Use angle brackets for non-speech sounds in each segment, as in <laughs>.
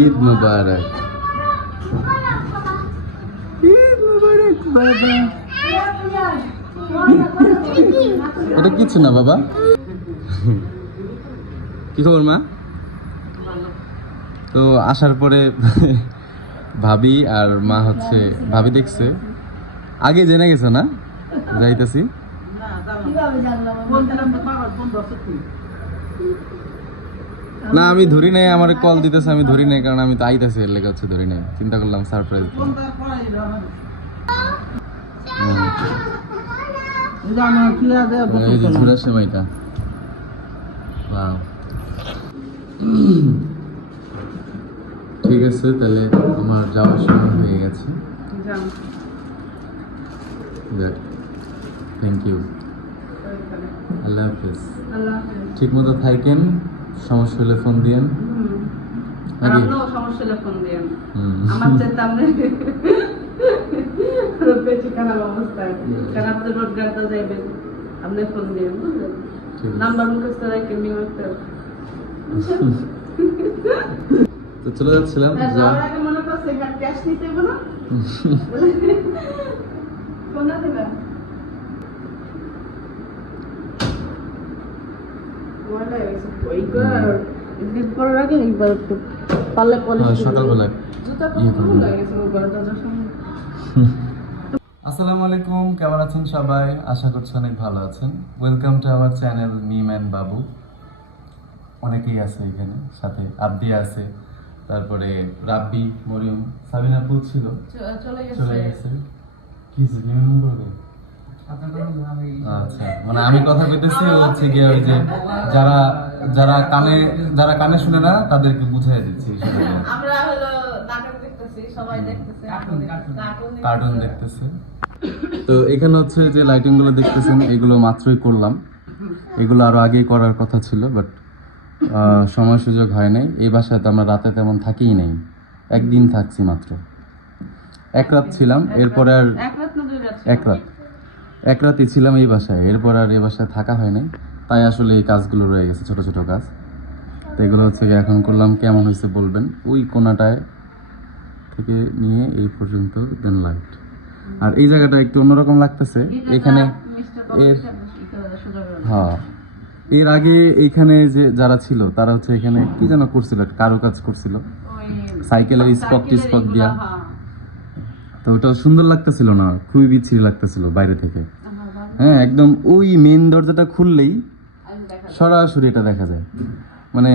ঈদ মোবারক। ঈদ মুবারক বাবা এটা কিছু না, বাবা। কি খবর, মা? তো আসার পরে ভাবি আর মা হচ্ছে ভাবি দেখছে। আগে জেনে গেছে না? যাইতেছি। না আমি ধরি নাই আমার কল দিতেছে আমি ধরি নাই কারণ আমি তো আইতাছি এর লেগে হচ্ছে ধরি নাই। চিন্তা করলাম সারপ্রাইজ এই যে ঝুরা সেমাইটা। Wow. ঠিক আছে তাহলে আমার যাওয়ার সময় হয়ে গেছে। থ্যাংক ইউ আল্লাহ হাফিজ। ঠিক মতো থাকেন সমস্যা হলে ফোন দিয়েন। নাকি সমস্যা হলে ফোন দিয়েন। আমার চেয়ে আপনি বেশি খারাপ অবস্থায় কারণ আপনি রোড গাড়িতে যাইবেন আপনি ফোন দিয়েন বুঝলেন? নাম্বার মুখস্থ তো চলে যাচ্ছিলাম যা। যাওয়ার আগে মনে করছে ক্যাশ নিতে হবে ফোন না <laughs> দিবা ওয়ালা এসে ওই কর ঈদ করার আগে একবার একটু পারলে পলিশ হ্যাঁ, সকালবেলায় জুতা ইয়ে কত করব। লাগে গেছে ঘরে যাওয়ার সময় আসসালামু আলাইকুম কেমন আছেন সবাই? আশা করছি অনেক ভালো আছেন। Welcome to our channel Mim and Babu অনেকেই আছে এখানে সাথে আব্দি আছে তারপরে রাব্বি মরিয়ম সাবিনা ছিল। চলে গেছে। কি? মনে? আচ্ছা মানে আমি কথা কইতেছি হচ্ছে গিয়ে ওই যে যারা যারা কানে যারা কানে শুনে না তাদেরকে বুঝাই দিচ্ছি আমরা হলো নাটক দেখতেছি সবাই দেখতেছে কার্টুন কার্টুন দেখতেছে। তো এখানে হচ্ছে যে লাইটিংগুলো দেখতেছেন এগুলো মাত্রই করলাম। এগুলো আরও আগেই করার কথা ছিল বাট সময় সুযোগ হয় নাই। এই বাসায় তো আমরা রাতে তেমন থাকিই নাই। একদিন থাকছি মাত্র। এক রাত ছিলাম এরপরে আর এক রাত না দুই রাত। এক রাতে ছিলাম এই বাসায় এরপর আর এই বাসায় থাকা হয় নাই। তাই আসলে এই কাজগুলো রয়ে গেছে ছোট ছোট কাজ। তো এগুলো হচ্ছে গিয়ে এখন করলাম কেমন হয়েছে বলবেন। ওই কোনাটায় থেকে নিয়ে এই পর্যন্ত দেন লাইট আর এই জায়গাটা একটু অন্যরকম লাগতেছে। এখানে এর হ্যাঁ। এর আগে এইখানে যে যারা ছিল তারা হচ্ছে এখানে কি যেন করছিল কারুকাজ করছিল। সাইকেলের স্পক টিস্পক দিয়া। তো ওটা সুন্দর লাগতেছিল না খুবই বিচ্ছিরি লাগতেছিল বাইরে থেকে। হ্যাঁ একদম ওই মেন দরজাটা খুললেই সরাসরি এটা দেখা যায়। মানে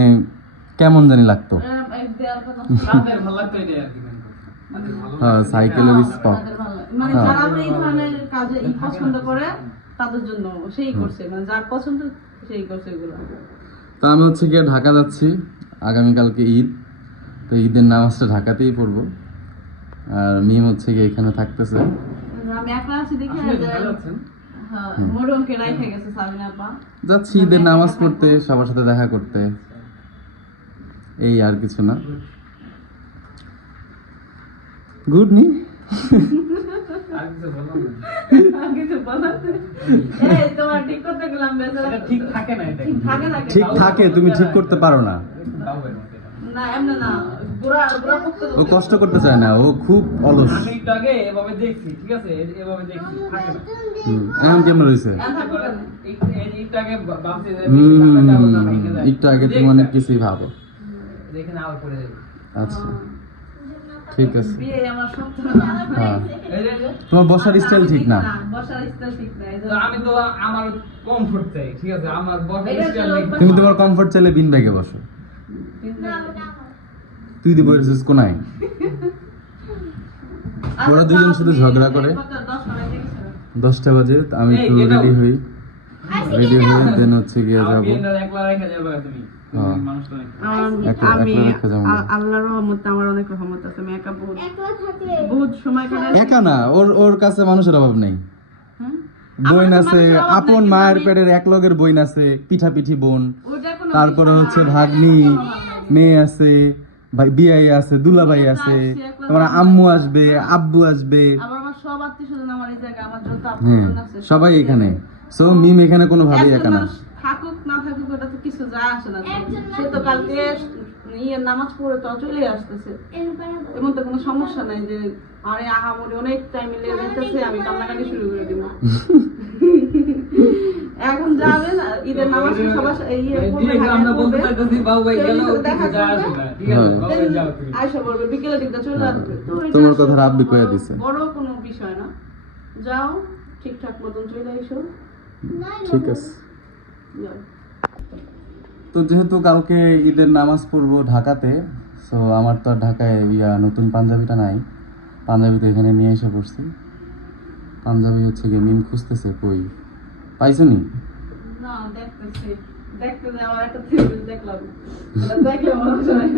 কেমন জানি লাগতো। <laughs> হ্যাঁ সাইকেলের মানে হ্যাঁ। যারা এই ধরনের কাজে পছন্দ করে তাদের জন্য সেই করছে। মানে যার পছন্দ সেই করছে এগুলো। তো আমি হচ্ছে গিয়ে ঢাকা যাচ্ছি। আগামীকালকে ঈদ। তো ঈদের নামাজটা ঢাকাতেই পড়ব। আর মিম হচ্ছে গিয়ে এখানে থাকতেছে। আমি একলা আছি দেখি হ্যাঁ মোরমকে রাইখে গেছে সাবিনা আপা। যাচ্ছি ঈদের নামাজ পড়তে সবার সাথে দেখা করতে। এই আর কিছু না। গুড নি? আর কিছু বলাতে এই তোমার ঠিক করতে গেলাম বেচারা। ঠিক থাকে না এটা। ঠিক থাকে না। ঠিক থাকে তুমি ঠিক করতে পারো না। ও কষ্ট করতে চায় না ও খুব অলস। আগে এভাবে দেখছি ঠিক আছে? এভাবে দেখছি থাকে না? হুম, এখন কেমন রয়েছে একটু- আগে তুমি অনেক কিছুই ভাবো। আবার আচ্ছা ঠিক আছে। হ্যাঁ। তোমার বসার স্টাইল ঠিক না? বসার স্টাইল ঠিক না আমি তো আমার কমফোর্ট চাই ঠিক আছে? আমার বসার এটা স্টাইল তুমি তোমার কমফোর্ট চাইলে বিন ব্যাগে বসো। তুই কোনায়? ওরা দুজন শুধু ঝগড়া করে। দশটা বাজে আমি একটু রেডি হই। রেডি হয়ে দেন হচ্ছে গিয়ে যাব। একা না ওর ওর কাছে মানুষের অভাব নেই। তো আছে আপন মায়ের পেটের এক লগের বইন আছে পিঠা পিঠি বোন তারপরে হচ্ছে ভাগ্নি। মেয়ে আছে ভাই বিয়াই আছে দুলাভাই আছে তোমার আম্মু আসবে আব্বু আসবে। আবার আমার সব আত্মীয় স্বজন আমার এই জায়গায় আমার যত হ্যাঁ সবাই এখানে। সো মিম এখানে কোনোভাবেই একজন একা না। থাকুক না থাকুক ওটা তো কিছু যায় আসে না। সে তো কালকে ইয়ে নামাজ পড়ে তো চলে আসতেছে। এমন তো কোনো সমস্যা নাই যে আরে আহামরি অনেক টাইম লেগে যাইতেছে আমি কান্নাকাটি শুরু করে দিব। <laughs> ঈদের নামাজ সবার ইয়ে আমরা বলতে চাইতেছি বাবু ভাই গেল দেখা বিকেলের দিকটা চলে আসবে। তোমার কথা রাব্বি কইয়া দিছে। বড় কোনো বিষয় না। যাও ঠিকঠাক মতন চলে এসো। ঠিক আছে। তো যেহেতু কালকে ঈদের নামাজ পড়ব ঢাকাতে সো আমার তো আর ঢাকায় ইয়া নতুন পাঞ্জাবিটা নাই। পাঞ্জাবি তো এখানে নিয়ে এসে পড়ছি। পাঞ্জাবি হচ্ছে গিয়ে মিম খুঁজতেছে কই? পাইছো নি? না দেখতেছি। দেখতে যে আমার একটা থিওরি দেখলাম। দেখলে মনে হয়।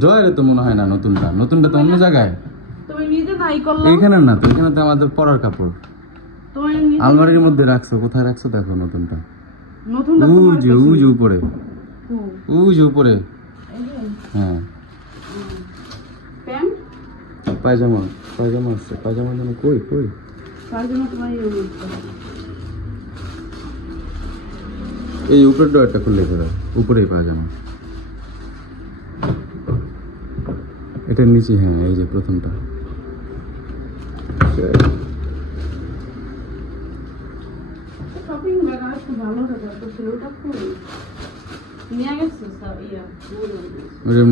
ড্রয়ারে তো মনে হয় না নতুনটা। নতুনটা তো অন্য জায়গায়। তুমি নিজে এইখানে না তো এখানে তো আমাদের পরার কাপড়। আলমারির মধ্যে রাখছো কোথায় রাখছো দেখো নতুনটা। নতুন উ যে উ যে উপরে। হ্যাঁ। প্যান্ট? পায়জামা পায়জামা আছে পায়জামা যেন কই কই? তার জন্য তোমার এই উপরের ড্রয়ারটা খুললে ফেরা উপরেই পায়জামা এটার নিচে হ্যাঁ এই যে প্রথমটা।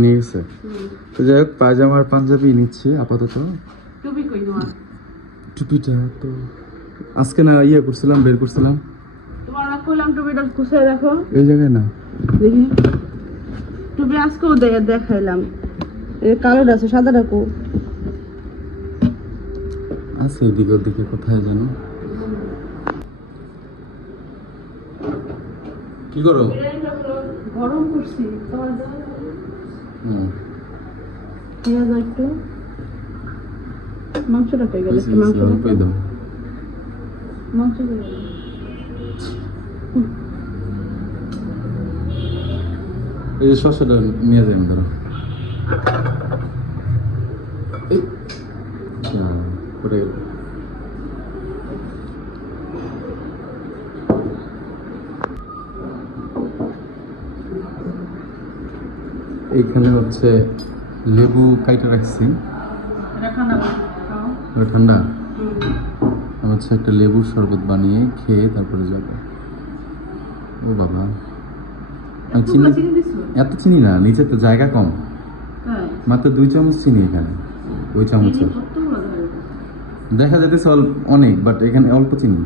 নিয়ে গেছে। তো যাই হোক পায়জামা আর পাঞ্জাবি নিচ্ছি আপাতত। টুপি কই তোমার? টুপিটা তো আজকে না ইয়ে করছিলাম বের করছিলাম। তোমার না কইলাম টুপিটা কুছে দেখো এই জায়গায় না। দেখি। টুপি আজকেও দেখাইলাম। এই কালোটা আছে সাদাটা কো? আছে এদিকে ওদিকে কোথায় যেন কি করো? গরম করছি তোমার হুম। পেঁয়াজ আর একটু। মাংসটা পেয়ে গেল দাও। মাংস এই যে শসাটা নিয়ে যাই ধরো এই। আচ্ছা, পড়ে গেল। এইখানে হচ্ছে লেবু কাইটা রাখছি এটা ঠান্ডা করে খাও। ওটা ঠান্ডা? হচ্ছে একটা লেবুর শরবত বানিয়ে খেয়ে তারপরে যাব। ও বাবা। চিনি? এত চিনি না নিচে তো জায়গা কম। হ্যাঁ। মাত্র দুই চামচ চিনি এখানে ওই চামচে? দেখা যেতেছে অল্প অনেক বাট এখানে অল্প চিনি।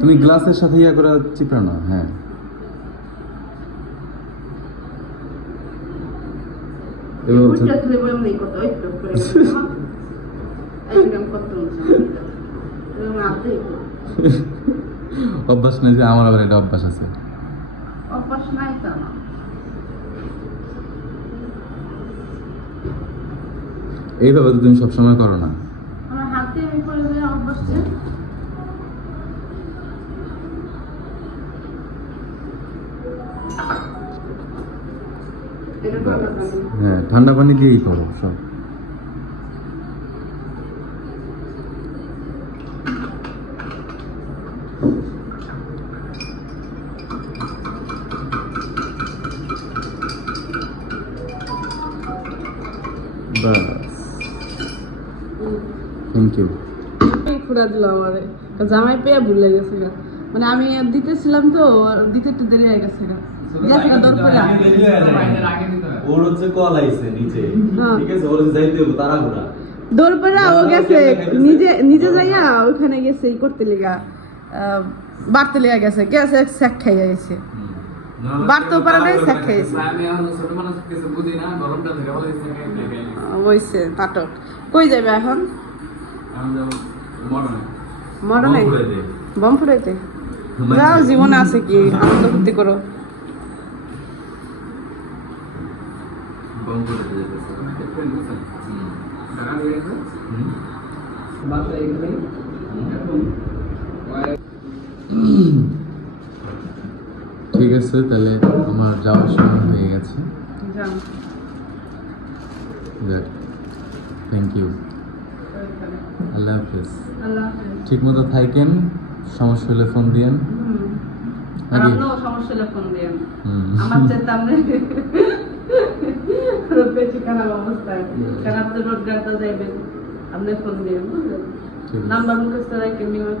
তুমি গ্লাসের সাথে ইয়া করা চিপড়া না হ্যাঁ এবার <laughs> <laughs> অভ্যাস নেই যে আমার আবার এটা অভ্যাস আছে অভ্যাস নাই তা। এইভাবে তো তুমি সবসময় করো না আমার হাতে আমি করে দিলে অভ্যাস যে। এটা ঠান্ডা পানি। হ্যাঁ ঠান্ডা পানি দিয়েই করো সব থ্যাংক ইউ এই খুঁড়া দিল আমারে। জামাই পেয়ে ভুলে গেছে গা। মানে আমি দিতেছিলাম তো দিতে একটু দেরি হয়ে গেছে গা। ওর হচ্ছে কল আইছে নিচে। হ্যাঁ। ঠিক আছে ওর যাইতে হবে তাড়াহুড়া দৌড় পরে ও গেছে। নিজে নিজে যাইয়া ওখানে গেছে ই করতে লেগা বাড়তে লেগা গেছে। গেছে স্যাক খাইয়া গেছে। বাড়তেও পারে নাই স্যাক ওইছে নাটক। কই যাবে এখন? আমি যাব মরণে। মরণে বম ফুরাই দে। বম ফুরাইতে যাও, জীবনে আছে কি? আনন্দ ফুর্তি করো। এখানে এখন ঠিক আছে তাহলে আমার যাওয়ার সময় হয়ে গেছে। যাও। থ্যাংক ইউ আল্লাহ হাফেজ। ঠিক মতো থাকেন সমস্যা হলে ফোন দিয়েন। সমস্যা হলে ফোন দিয়েন। আমার চেয়ে বেশি খারাপ অবস্থায় রোজগার তো যাইবেন আপনি ফোন দিয়েন। নাম্বার মুখস্থ রাখেন নিয়মিত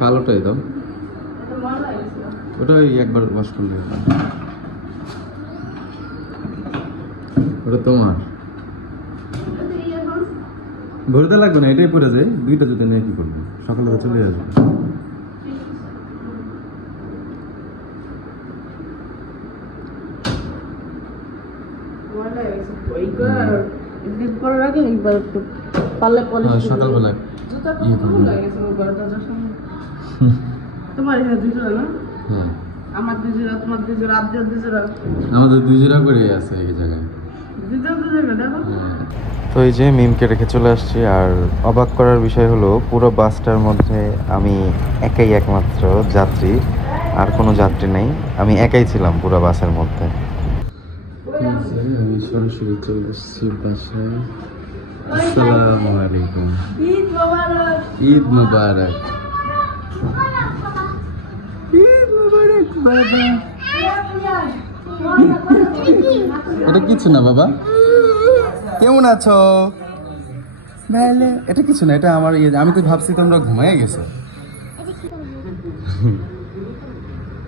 কালোটাই দাও। এটা ময়লা হয়েছিল ওটা একবার ওয়াশ করলে ওটা তোমার। ভরতে লাগবে না এটাই পরে যায়। দুইটা জুতো নিয়ে কি করবে? সকালে তো চলে আসবে। হ্যাঁ, সকালবেলা ইয়ে খুব করবে। লাগে গেছে। ওই ঘরে দরজার সামনে। তোমার এখানে দুই না? হ্যাঁ। আমার দুই জোড়া তোমার দুই জোড়া আব্দের দুই জোড়া আমাদের দুই জোড়া করে আছে এই জায়গায়। দুই জোড়া দুই জোড়া দেখো। হ্যাঁ। তো এই যে মিমকে রেখে চলে আসছি আর অবাক করার বিষয় হলো পুরো বাসটার মধ্যে আমি একাই একমাত্র যাত্রী আর কোনো যাত্রী নেই। আমি একাই ছিলাম পুরো বাসের মধ্যে। আমি সরাসরি চলে এসেছি বাসায়। আসসালামু আলাইকুম। ঈদ মোবারক। ঈদ মুবারক বাবা। এটা কিছু না বাবা। কেমন আছো? ভালো। এটা কিছু না এটা আমার ইয়ে। আমি তো ভাবছি তোমরা ঘুমাই গেছো।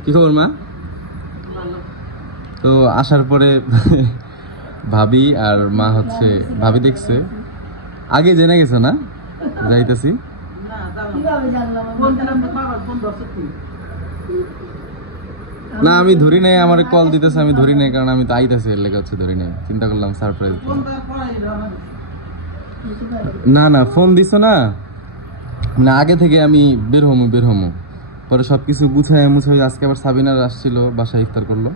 কি খবর মা? তো আসার পরে ভাবি আর মা হচ্ছে ভাবি দেখছে। আগে জেনে গেছে না? যাইতেছি। না আমি ধরি নাই আমার কল দিতেছে আমি ধরি নাই কারণ আমি তো আইতেছি এর লেগে হচ্ছে ধরি নাই। চিন্তা করলাম সারপ্রাইজ না না ফোন দিছো না? না আগে থেকে আমি বের হমু বের হমু। পরে সব কিছু গুছাই মুছাই আজকে আবার সাবিনার আসছিল বাসায় ইফতার করল।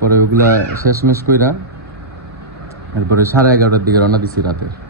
পরে ওগুলা শেষমেশ কইরা এরপরে সাড়ে এগারোটার দিকে রওনা দিছি রাতের।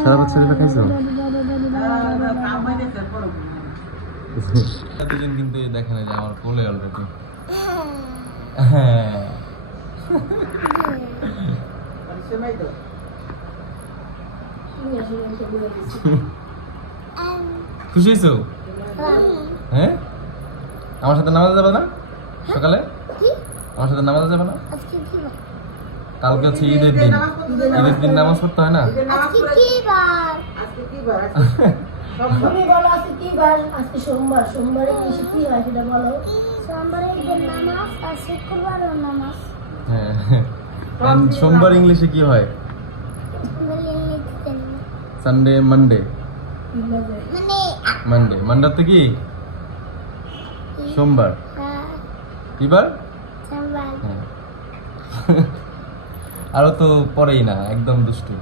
সারা বছর এটা খাইছো? দুজন কিন্তু দেখে না যে আমার কোলে অলরেডি হ্যাঁ। খুশি হয়েছো হ্যাঁ? আমার সাথে নামাজ যাবে না? সকালে? আমার সাথে নামাজ যাবে না? কালকে হচ্ছে ঈদের দিন। ঈদের দিন নামাজ পড়তে হয় না? তুমি বলো আজকে কি বার? আজকে সোমবার। সোমবারে কিছু কি হয় সেটা বলো। হ্যাঁ সোমবার ইংলিশে কি হয়? সানডে মানডে মানডে মানডাতে কি? সোমবার। কি বার হ্যাঁ। আরও তো পরেই না একদম দুষ্টু।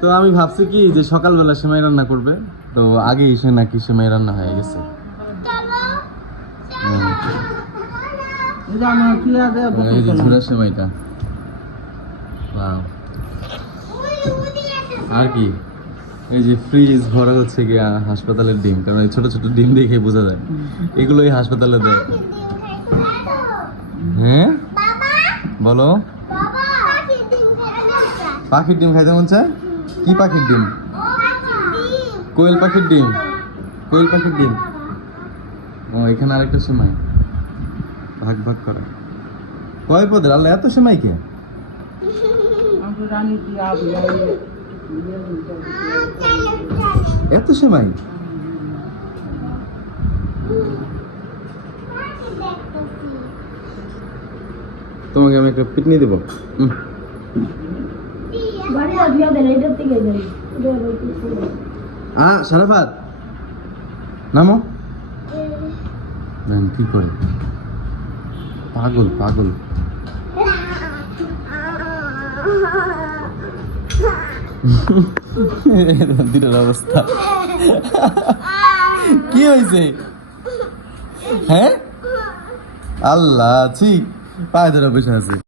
তো আমি ভাবছি কি যে সকালবেলা সেমাই রান্না করবে তো আগে এসে নাকি সেমাই রান্না হয়ে গেছে। এই যে ঝুরা সেমাইটা। আর কি? এই যে ফ্রিজ ভরা হচ্ছে গিয়া হাসপাতালের ডিম কারণ এই ছোট ছোট ডিম দেখে বোঝা যায়। এগুলোই হাসপাতালে দেয়। হ্যাঁ? বলো। পাখির ডিম খাইতে মন চায়? কি পাখির ডিম? কোয়েল পাখির ডিম। কোয়েল পাখির ডিম। ও এখানে আরেকটা সেমাই। ভাগ ভাগ করা। কয় পদের? আল্লাহ এত সেমাই কে? এত সময় তোমাকে আমি একটা পিটনি দেবো। নামো। কি করে? পাগল পাগল। অবস্থা। কি হয়েছে হ্যাঁ? আল্লাহ ঠিক পায়ে ধরে বসে আছে।